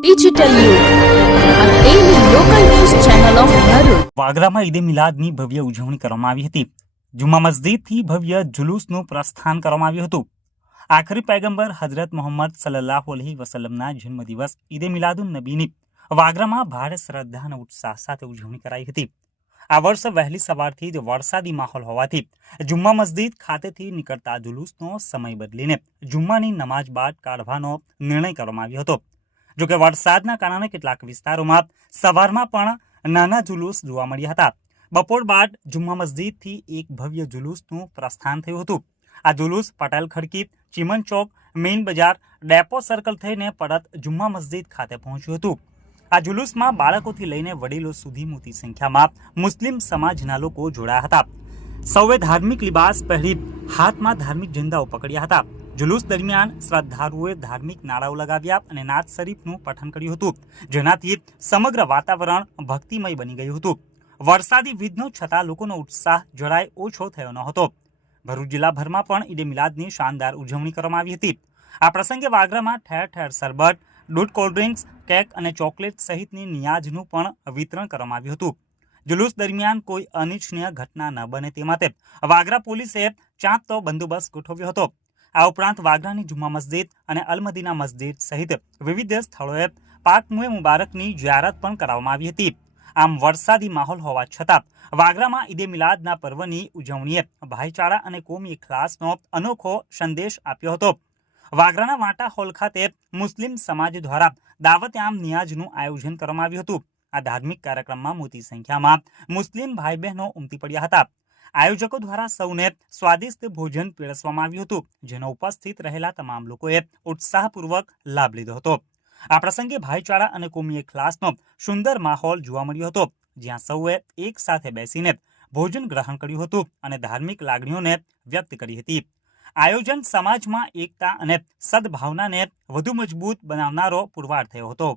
Digital. વાગરામાં ઈદે મિલાદની ભવ્ય ઉજવણી કરવામાં આવી હતી. જુમા મસ્જિદથી ભવ્ય જુલુસનું પ્રસ્થાન કરવામાં આવ્યું હતું. આખરી પૈગંબર હજરત મોહમ્મદ સલ્લાહુ અલહી વસલમના જન્મદિવસ ઈદે મિલાદુન નબીની. વાગરામાં ભારે શ્રદ્ધા અને ઉત્સાહ સાથે ઉજવણી કરાઈ હતી. આ વર્ષ વહેલી સવારથી જ વરસાદી માહોલ હોવાથી જુમ્મા મસ્જિદ ખાતેથી નીકળતા જુલુસનો સમય બદલીને જુમ્માની નમાજ બાદ કાઢવાનો નિર્ણય કરવામાં આવ્યો હતો. જોકે વરસાદના કારણે કેટલાક વિસ્તારોમાં સવારમાં પણ નાના જુલુસ જોવા મળ્યા હતા. બપોર બાદ જુમ્મા મસ્જિદથી એક ભવ્ય જુલુસનું પ્રસ્થાન થયું હતું. આ જુલુસ પટેલ ખડકી, ચીમન ચોક, મેઇન બજાર, ડેપો સર્કલ થઈને પરત જુમ્મા મસ્જિદ ખાતે પહોંચ્યું હતું. આ જુલુસમાં બાળકોથી લઈને વડીલો સુધી મોટી સંખ્યામાં મુસ્લિમ સમાજના લોકો જોડાયા હતા. સૌએ ધાર્મિક લિબાસ પહેરી હાથમાં ધાર્મિક ઝંડાઓ પકડ્યા હતા. જુલુસ દરમિયાન શ્રદ્ધાળુઓએ ધાર્મિક નારાઓ લગાવ્યા અને નાથ શરીફનું પઠન કર્યું હતું, જેનાથી સમગ્ર વાતાવરણ ભક્તિમય બની ગયું હતું. વરસાદી વિધનો છતાં લોકોનો ઉત્સાહ જરાય ઓછો થયો ન હતો. ભરૂચ જિલ્લાભરમાં પણ ઈદે મિલાદની શાનદાર ઉજવણી કરવામાં આવી હતી. આ પ્રસંગે વાગરામાં ઠેર ઠેર સરબત દૂધ કોલ્ડ્રિંક્સ, કેક અને ચોકલેટ સહિતની નિયાજનું પણ વિતરણ કરવામાં આવ્યું હતું. જુલુસ દરમિયાન કોઈ અનિચ્છનીય ઘટના ન બને તે માટે વાગરા પોલીસે ચાંપતો બંદોબસ્ત ગોઠવ્યો હતો. આ ઉપરાંત વાગરાની જુમ્મા મસ્જિદ અને અલમદીના મસ્જિદ સહિત વિવિધ સ્થળોએ પાકમુએ મુબારકની જ્યારત પણ કરાવવામાં આવી હતી. આમ વરસાદી માહોલ હોવા છતાં વાગરામાં ઈદે મિલાદના પર્વની ઉજવણીએ ભાઈચારા અને કોમી ખલાસનો અનોખો સંદેશ આપ્યો હતો. વાગરાના વાંટા હોલ ખાતે મુસ્લિમ સમાજ દ્વારા દાવત આમ નિયાજનું આયોજન કરવામાં આવ્યું હતું. આ ધાર્મિક કાર્યક્રમમાં મોટી સંખ્યામાં મુસ્લિમ ભાઈ બહેનો ઉમટી પડ્યા હતા. આયોજકો દ્વારા સૌને સ્વાદિષ્ટ ભોજન પીરસવામાં આવ્યું હતું, જેનો ઉપસ્થિત રહેલા તમામ લોકોએ ઉત્સાહપૂર્વક લાભ લીધો હતો. આ પ્રસંગે ભાઈચારા અને કોમી ક્લાસનો સુંદર માહોલ જોવા મળ્યો હતો, જ્યાં સૌએ એક સાથે બેસીને ભોજન ગ્રહણ કર્યું હતું અને ધાર્મિક લાગણીઓને વ્યક્ત કરી હતી. આયોજન સમાજમાં એકતા અને સદભાવનાને વધુ મજબૂત બનાવનારો પુરવાર થયો હતો.